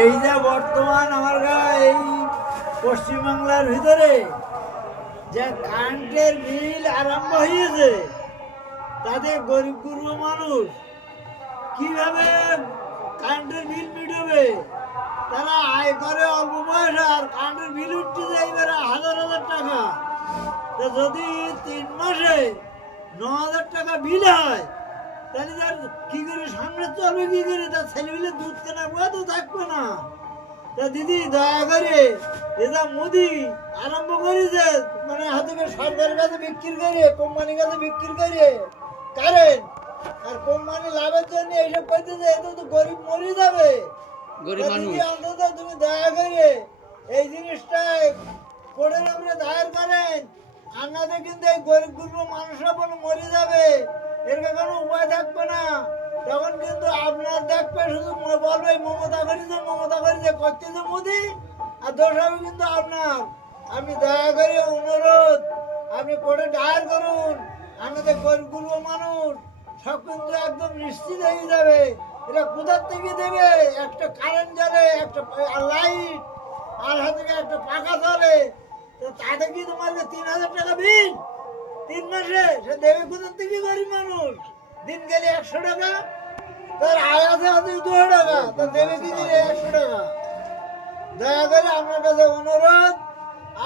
এই যে বর্তমান আমার এই পশ্চিমবাংলার ভিতরে যে কারেন্টের বিল আরম্ভ হয়েছে, তাতে গরিব গুরু মানুষ কিভাবে কারেন্টের বিল মিটাবে? তারা আয় করে অল্প বয়স, আর কারেন্টের বিল উঠছে এইবারে হাজার হাজার টাকা। তা যদি 3 মাসে 9,000 টাকা বিল হয়, তাহলে তার কি করে সামনে চলবে? কি করে তার ছেলেমেলে দুধ কেনা বয়ে তো থাকবে না। তা দিদি দয়া করে এটা মোদি আরম্ভ করেছে, মানে হয়তো সরকারের কাছে বিক্রি করে, কোম্পানির কাছে বিক্রি করে কারেন্ট, আর কোম্পানি লাভের জন্য এইসব করতেছে। এটা তো গরিব মরে যাবে। গরিব মানুষ অন্তত তুমি দয়া করে এই জিনিসটা কোর্টের উপরে দায়ের করেন। আপনাদের কিন্তু এই গরিব গুরু মানুষরা বলে মরে যাবে, এর কোনো উপায় থাকবে না। তখন কিন্তু আপনার দেখবে শুধু বলবে মমতা করেছে করতেছে মোদি, আর দোষ হবে কিন্তু আপনার। আপনি দয়া করে অনুরোধ, আপনি কোর্টে দায়ের করুন। আমাদের গরিব গুরু মানুষ সব কিন্তু একদম নিশ্চিত হয়ে যাবে। এটা কোথার থেকে দেবে? একটা কারেন্ট জ্বলে, একটা লাইট, আর হাতে একটা পাখা চলে, তাতে কি তোমাকে 3,000 টাকা বিল 3 মাসে সে দেবে কোথার থেকে? গরিব মানুষ দিন গেলে 100 টাকা, তার আয় আছে হয়তো 200 টাকা, তার দেবে কি দিলে 100 টাকা? দয়া করে আপনার কাছে অনুরোধ,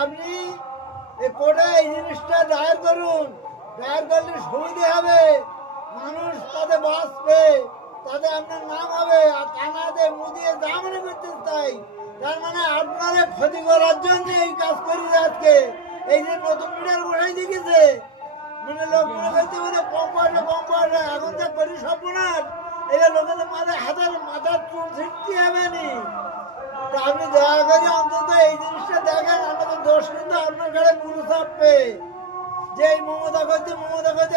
আপনি এই কোর্টে এই জিনিসটা দায়ের করুন। দায়ের করলে সুবিধে হবে, মানুষ তাতে বাঁচবে, তাতে আপনার নাম হবে। আর থানাতে মুদিয়ে যা মনে করতে চাই, তার মানে আপনারা ক্ষতি করার জন্য এই কাজ করি আজকে। এই যে নতুন মিটার বসাই দিয়েছে, মানে লোক মনে করতে বলে কম পয়সা, এখন যে করি সর্বনাশ, এবার লোকেদের মাথার চুল ছিটতে হবে নি। তা আপনি দয়া করে অন্তত এই জিনিসটা দেখেন। আমাদের দোষ কিন্তু আপনার ঘরে পুরো চাপবে, যে এই মমতা করতে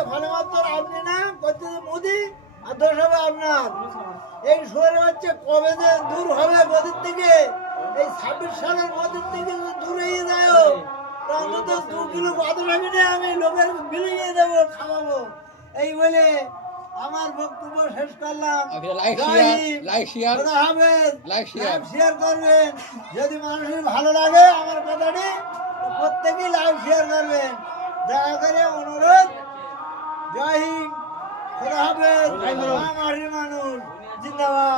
ফলে মাত্র আপনি না করতে মোদি, আর দোষ হবে আপনার। এই শহরে হচ্ছে কবে যে দূর হবে গদির থেকে, এই 26 সালের মধ্যে থেকে যদি দূরে যায়, অন্তত 2 কিলো বাদর আমি না, আমি লোকের বিলিয়ে দেবো, খাওয়াবো। এই বলে আমার বক্তব্য শেষ করলাম। শেয়ার করবেন যদি মানুষের ভালো লাগে আমার কথাটি, প্রত্যেকেই লাইক শেয়ার করবেন। দয়া করে অনুরোধ। জয় হিন্দ, খোদা হাফেজ। মানুষ জিন্দাবাদ।